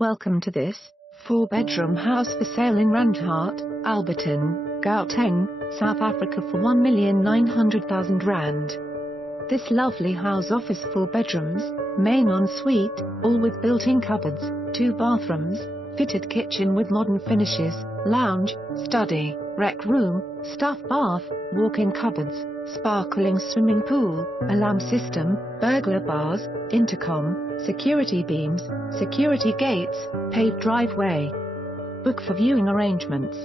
Welcome to this 4-bedroom house for sale in Randhart, Alberton, Gauteng, South Africa for R1,900,000. This lovely house offers 4 bedrooms, main ensuite, all with built-in cupboards, 2 bathrooms, fitted kitchen with modern finishes, lounge, study, rec room, stuff bath, walk-in cupboards, sparkling swimming pool, alarm system, burglar bars, intercom, security beams, security gates, paved driveway. Book for viewing arrangements.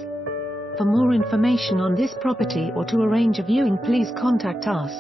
For more information on this property or to arrange a viewing, please contact us.